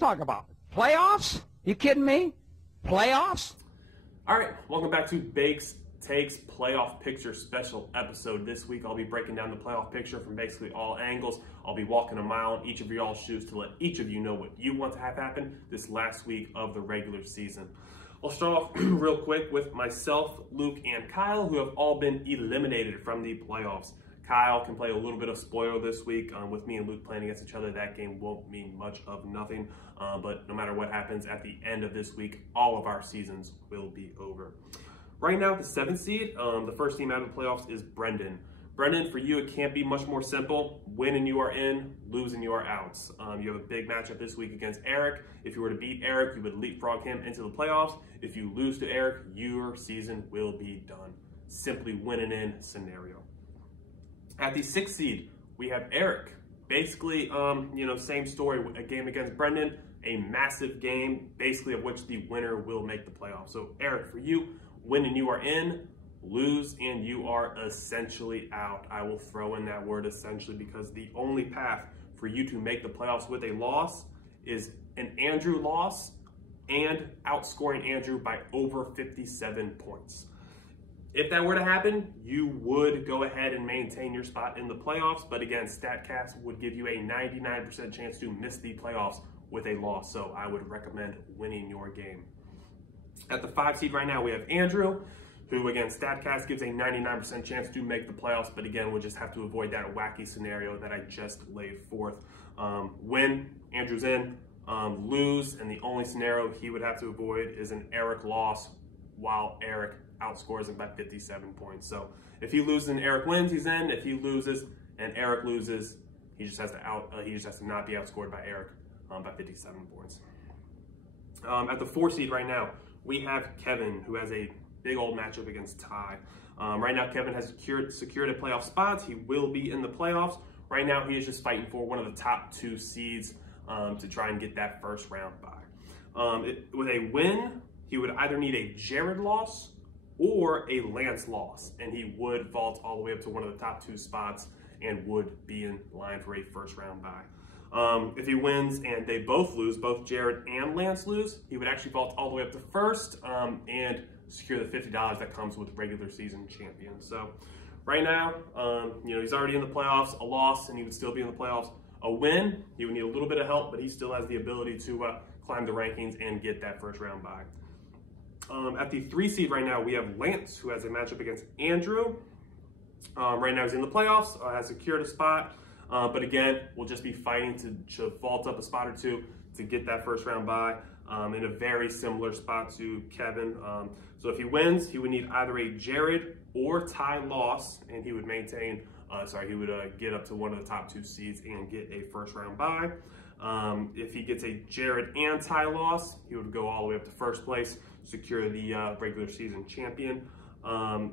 talk about? Playoffs? You kidding me? Playoffs? All right, welcome back to Bakes Takes Playoff Picture Special episode. This week I'll be breaking down the playoff picture from basically all angles. I'll be walking a mile in each of y'all's shoes to let each of you know what you want to have happen this last week of the regular season. I'll start off real quick with myself, Luke, and Kyle, who have all been eliminated from the playoffs. Kyle can play a little bit of spoiler this week. With me and Luke playing against each other, that game won't mean much of nothing. But no matter what happens at the end of this week, all of our seasons will be over. Right now, the 7th seed, the first team out of the playoffs is Brendan. Brendan, for you, it can't be much more simple. Win and you are in, lose and you are out. You have a big matchup this week against Eric. If you were to beat Eric, you would leapfrog him into the playoffs. If you lose to Eric, your season will be done. Simply win and in scenario. At the 6th seed, we have Eric. Basically, same story, a game against Brendan, a massive game, basically of which the winner will make the playoffs. So Eric, for you, win and you are in, lose and you are essentially out. I will throw in that word essentially because the only path for you to make the playoffs with a loss is an Andrew loss and outscoring Andrew by over 57 points. If that were to happen, you would go ahead and maintain your spot in the playoffs. But again, StatCast would give you a 99% chance to miss the playoffs with a loss. So I would recommend winning your game. At the 5 seed right now, we have Andrew, who again, StatCast gives a 99% chance to make the playoffs. But again, we'll just have to avoid that wacky scenario that I just laid forth. Win, Andrew's in. Lose, and the only scenario he would have to avoid is an Eric loss while Eric outscores him by 57 points. So if he loses and Eric wins, he's in. If he loses and Eric loses, he just has to not be outscored by Eric by 57 points. At the 4 seed right now, we have Kevin, who has a big old matchup against Ty. Right now, Kevin has secured a playoff spot. He will be in the playoffs. Right now, he is just fighting for one of the top 2 seeds to try and get that first round bye. With a win, he would either need a Jared loss or a Lance loss, and he would vault all the way up to one of the top 2 spots and would be in line for a first round bye. If he wins and they both lose, both Jared and Lance lose, he would actually vault all the way up to first and secure the $50 that comes with regular season champion. So right now, he's already in the playoffs. A loss and he would still be in the playoffs. A win, he would need a little bit of help, but he still has the ability to climb the rankings and get that first round bye. At the 3 seed right now, we have Lance, who has a matchup against Andrew. Right now he's in the playoffs, has secured a spot, but again, we'll just be fighting to vault up a spot or 2 to get that first round bye in a very similar spot to Kevin. So if he wins, he would need either a Jared or Ty loss, and he would maintain, get up to one of the top 2 seeds and get a first round bye. If he gets a Jared and Ty loss, he would go all the way up to first place, secure the regular season champion.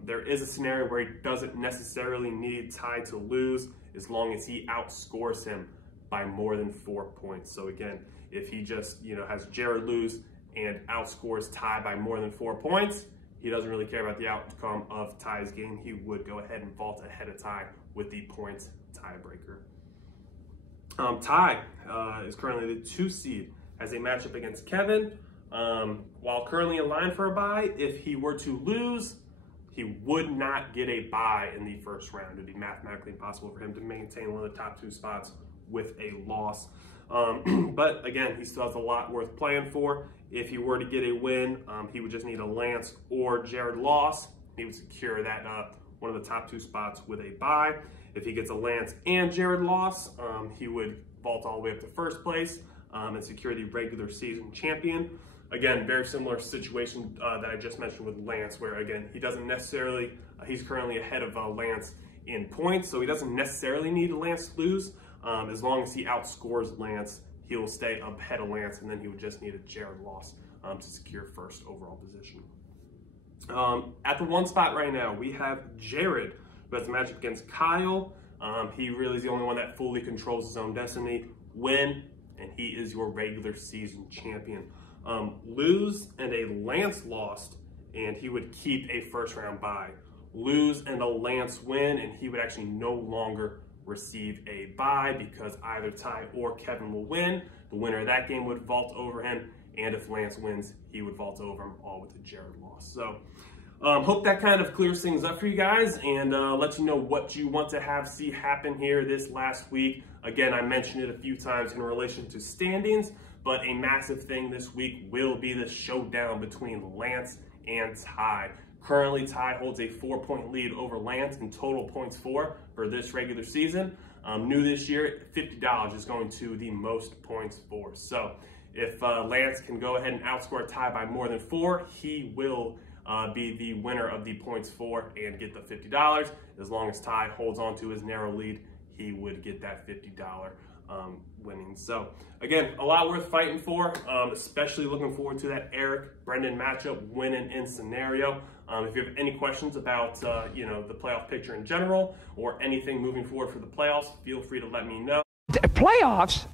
There is a scenario where he doesn't necessarily need Ty to lose as long as he outscores him by more than 4 points. So again, if he just has Jared lose and outscores Ty by more than 4 points, he doesn't really care about the outcome of Ty's game. He would go ahead and vault ahead of Ty with the points tiebreaker. Ty is currently the 2 seed, has a matchup against Kevin. While currently in line for a bye, if he were to lose, he would not get a bye in the first round. It would be mathematically impossible for him to maintain one of the top 2 spots with a loss. But again, he still has a lot worth playing for. If he were to get a win, he would just need a Lance or Jared loss. He would secure that one of the top 2 spots with a bye. If he gets a Lance and Jared loss, he would vault all the way up to first place and secure the regular season champion. Again, very similar situation that I just mentioned with Lance, where again, he doesn't necessarily, he's currently ahead of Lance in points, so he doesn't necessarily need Lance to lose. As long as he outscores Lance, he will stay ahead of Lance, and then he would just need a Jared loss to secure first overall position. At the 1 spot right now, we have Jared, who has a matchup against Kyle. He really is the only one that fully controls his own destiny. Win, and he is your regular season champion. Lose and a Lance lost, and he would keep a first round bye. Lose and a Lance win, and he would actually no longer receive a bye because either Ty or Kevin will win. The winner of that game would vault over him, and if Lance wins, he would vault over him, all with a Jared loss. So hope that kind of clears things up for you guys, and let you know what you want to see happen here this last week. Again, I mentioned it a few times in relation to standings, but a massive thing this week will be the showdown between Lance and Ty. Currently, Ty holds a 4-point lead over Lance in total points for this regular season. New this year, $50 is going to the most points for. So if Lance can go ahead and outscore Ty by more than 4, he will be the winner of the points for and get the $50. As long as Ty holds on to his narrow lead, he would get that $50 winning. So again, a lot worth fighting for, especially looking forward to that Eric-Brendan matchup, winning in scenario. If you have any questions about the playoff picture in general or anything moving forward for the playoffs, feel free to let me know. Playoffs?